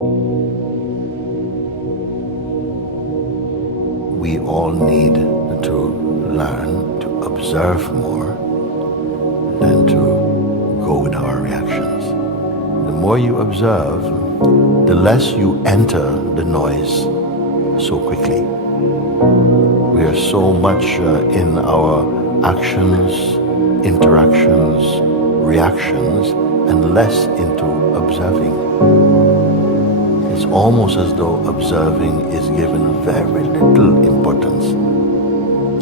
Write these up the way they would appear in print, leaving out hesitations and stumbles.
We all need to learn to observe more than to go with our reactions. The more you observe, the less you enter the noise so quickly. We are so much in our actions, interactions, reactions, and less into observing. It's almost as though observing is given very little importance.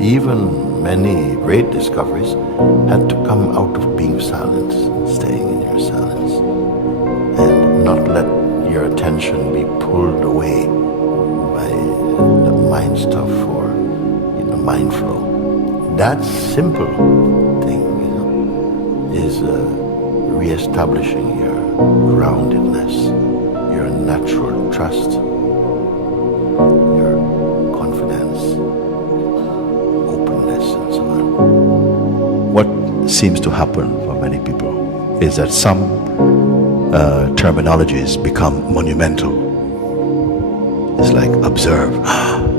Even many great discoveries had to come out of being silent, staying in your silence, and not let your attention be pulled away by the mind stuff or mind flow. That simple thing, is re-establishing your groundedness, your natural trust, your confidence, openness, and so on. What seems to happen for many people is that some terminologies become monumental. It's like observe,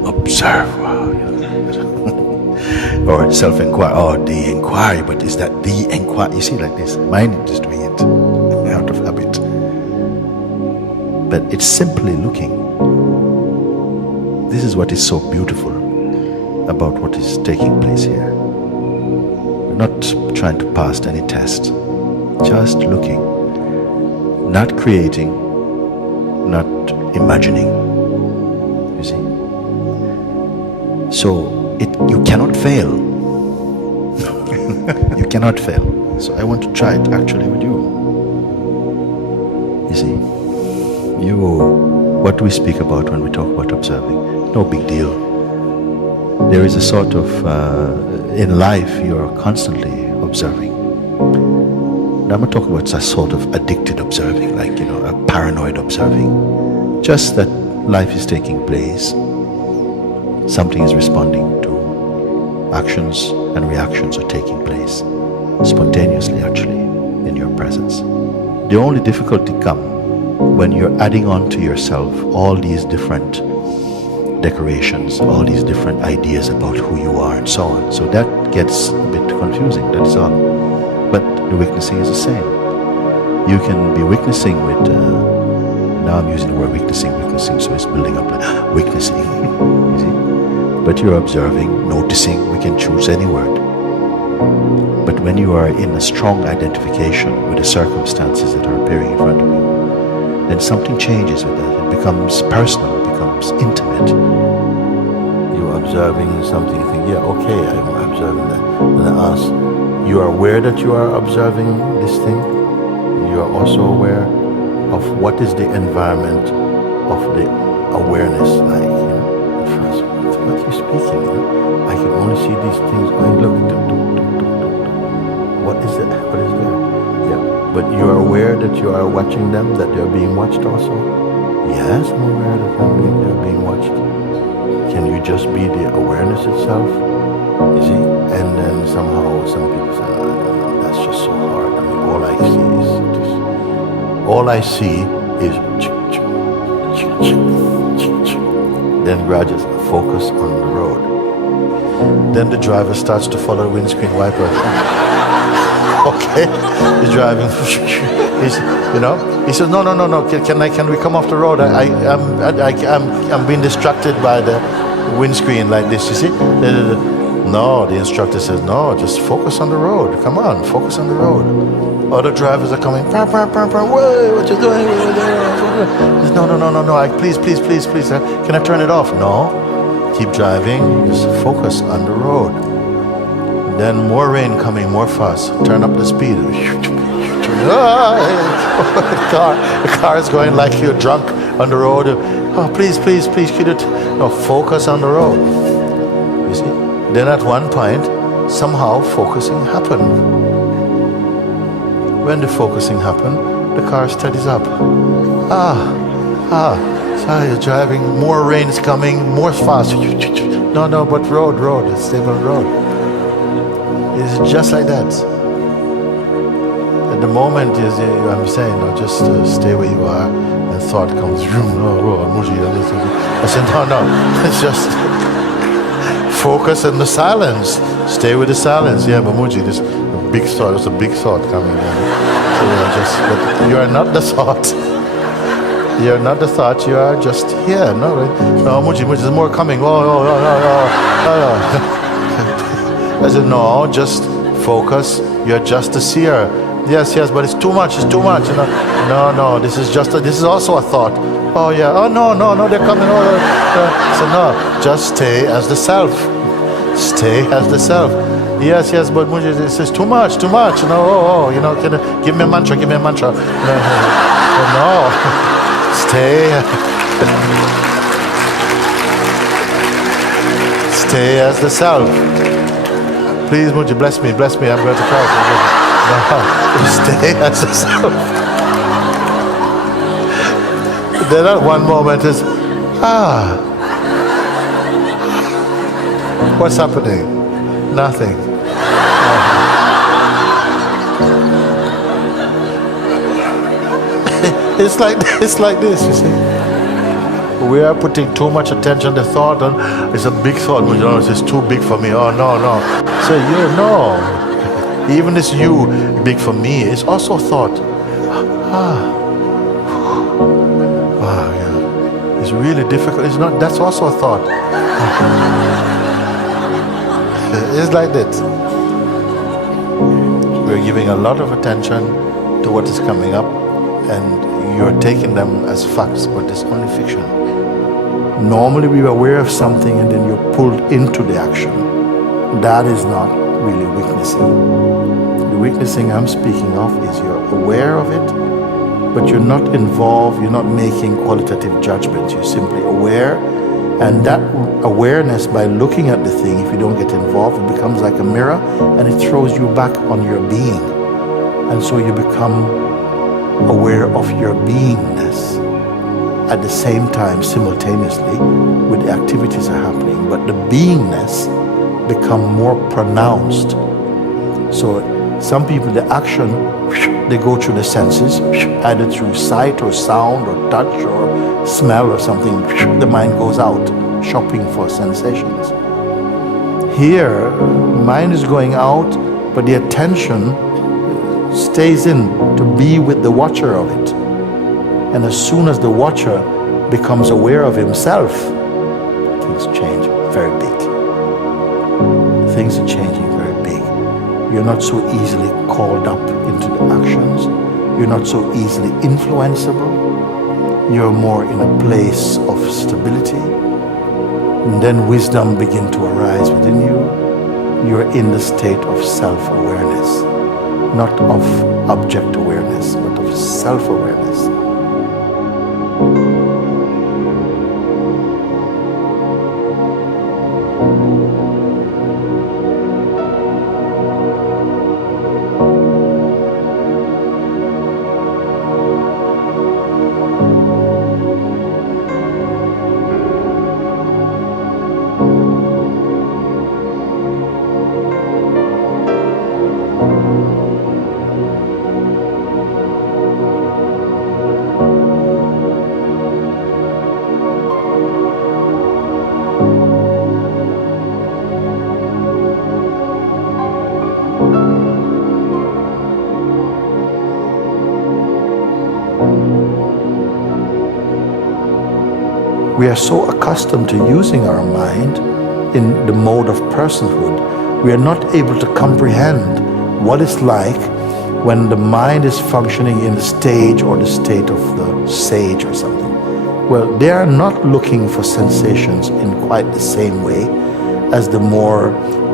observe, wow. Or self-inquiry, the inquiry, but is that the inquiry? You see, like this, mind is doing it out of habit. But it's simply looking. This is what is so beautiful about what is taking place here. We're not trying to pass any test, just looking, not creating, not imagining. You see? So you cannot fail. You cannot fail. So I want to try it actually with you. You see, what do we speak about when we talk about observing? No big deal. There is a sort of, in life you are constantly observing. Now I'm not talking about a sort of addicted observing, like, a paranoid observing. Just that life is taking place. Something is responding to actions and reactions are taking place spontaneously, actually, in your presence. The only difficulty comes when you're adding on to yourself all these different decorations, all these different ideas about who you are and so on. So that gets a bit confusing, that's all. But the witnessing is the same. You can be witnessing with, now I'm using the word witnessing, so it's building up like witnessing, you see? But you're observing, noticing, we can choose any word. But when you are in a strong identification with the circumstances that are appearing in front of you, then something changes with that. It becomes personal, it becomes intimate. You're observing something, you think, yeah, okay, I'm observing that. And I ask, you are aware that you are observing this thing? You are also aware of what is the environment of the awareness like, at first, what are you speaking? I can only see these things going, look, what is it? What is there? Yeah, but you are aware that you are watching them, that they are being watched also? Yes, I'm aware that they are being watched. Can you just be the awareness itself? You see? And then somehow some people say, no, that's just so hard. I mean, all I see is then gradually focus on the road. Then the driver starts to follow the windscreen wiper. Okay, he's driving. He says, no. Can we come off the road? I'm being distracted by the windscreen like this. You see? No, the instructor says, no, just focus on the road. Come on, focus on the road. Other drivers are coming. Whoa, what you doing? He says, no. Please. Can I turn it off? No. Keep driving. Just focus on the road. Then more rain coming, more fast. Turn up the speed. The car is going like you're drunk on the road. Oh, please, could it? No, focus on the road. You see? Then at one point, somehow focusing happened. When the focusing happened, the car steadies up. So you're driving, more rain is coming, more fast. No, but road, it's stable road. It's just like that. At the moment, I'm saying, just stay where you are the thought comes, Mooji. I said, no, it's just focus in the silence. Stay with the silence. Yeah, but Mooji, there's a big thought. There's a big thought coming in. So but you are not the thought. You're not the thought. You are just here. No, Mooji, there's more coming. Oh. I said, no, just focus. You're just a seer. Yes, but it's too much. No, this is also a thought. Oh yeah. Oh no, they're coming. So no, just stay as the self. Stay as the self. Yes, but Mooji, this is too much. No, can you give me a mantra. No. Stay. Stay as the self. Please, Mooji, bless me. I'm going to cry. No, stay as the self. Then at one moment is, what's happening? Nothing. It's like this, you see. We are putting too much attention to thought, and it's a big thought. It's too big for me. Oh no. So no. Even this you big for me is also thought. Yeah. It's really difficult. It's not. That's also a thought. It's like that. We're giving a lot of attention to what is coming up, and you're taking them as facts, but it's only fiction. Normally we are aware of something and then you're pulled into the action. That is not really witnessing. The witnessing I'm speaking of is you're aware of it, but you're not involved, you're not making qualitative judgments. You're simply aware, and that awareness, by looking at the thing, if you don't get involved, it becomes like a mirror and it throws you back on your being. And so you become aware of your beingness at the same time, simultaneously, with the activities are happening, but the beingness become more pronounced. So some people, the action, they go through the senses, either through sight or sound or touch or smell or something. The mind goes out shopping for sensations. Here, mind is going out, but the attention stays in to be with the watcher of it. And as soon as the watcher becomes aware of himself, things change very big. Things are changing very big. You're not so easily called up into the actions. You're not so easily influenceable. You're more in a place of stability. And then wisdom begins to arise within you. You're in the state of self-awareness. Not of object awareness, but of self-awareness. We are so accustomed to using our mind in the mode of personhood, we are not able to comprehend what it's like when the mind is functioning in the stage or the state of the sage or something. Well, they are not looking for sensations in quite the same way as the more,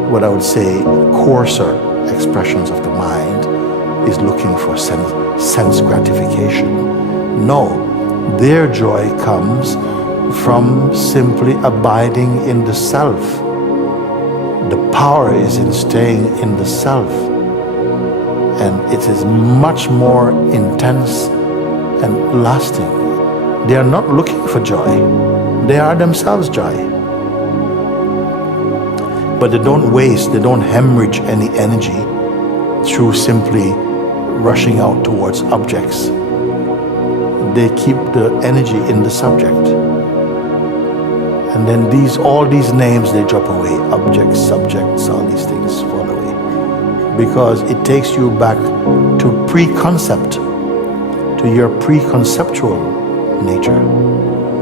what I would say, coarser expressions of the mind is looking for sense gratification. No, their joy comes from simply abiding in the self. The power is in staying in the self, and it is much more intense and lasting. They are not looking for joy. They are themselves joy. But they don't waste, they don't hemorrhage any energy through simply rushing out towards objects. they keep the energy in the subject. And then all these names, they drop away. Objects, subjects, all these things fall away. Because it takes you back to pre-concept, to your pre-conceptual nature,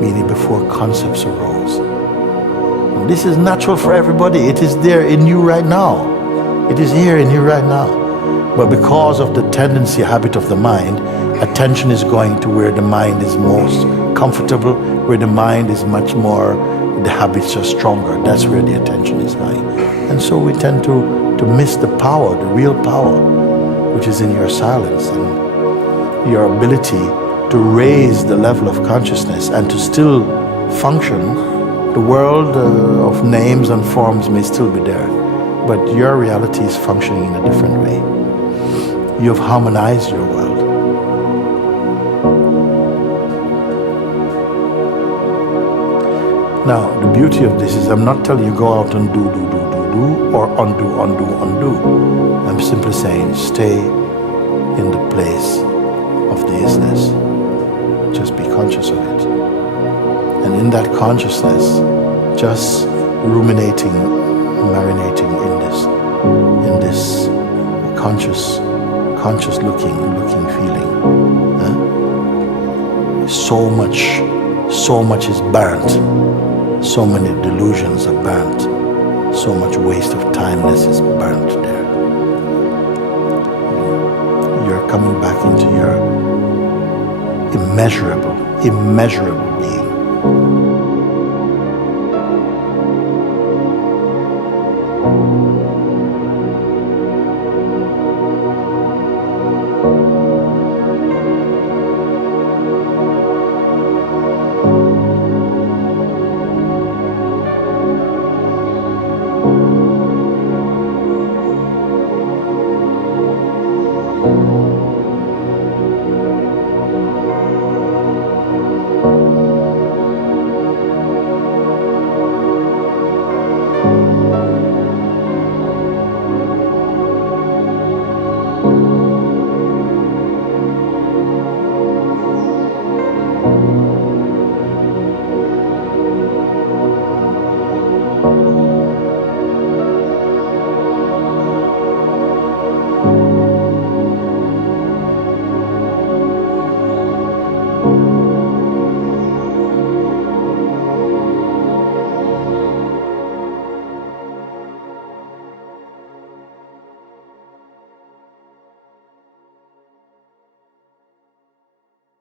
meaning before concepts arose. And this is natural for everybody. It is there in you right now. It is here in you right now. But because of the tendency, habit of the mind, attention is going to where the mind is most comfortable, where the mind is much more, the habits are stronger. That's where the attention is going. And so we tend to miss the power, the real power, which is in your silence and your ability to raise the level of consciousness and to still function. The world of names and forms may still be there, but your reality is functioning in a different way. You have harmonized your world. Now, the beauty of this is I'm not telling you go out and do, or undo. I'm simply saying stay in the place of the isness. Just be conscious of it. And in that consciousness, just ruminating, marinating in this conscious looking feeling. So much is burnt. So many delusions are burnt. So much waste of timeless is burnt there. You're coming back into your immeasurable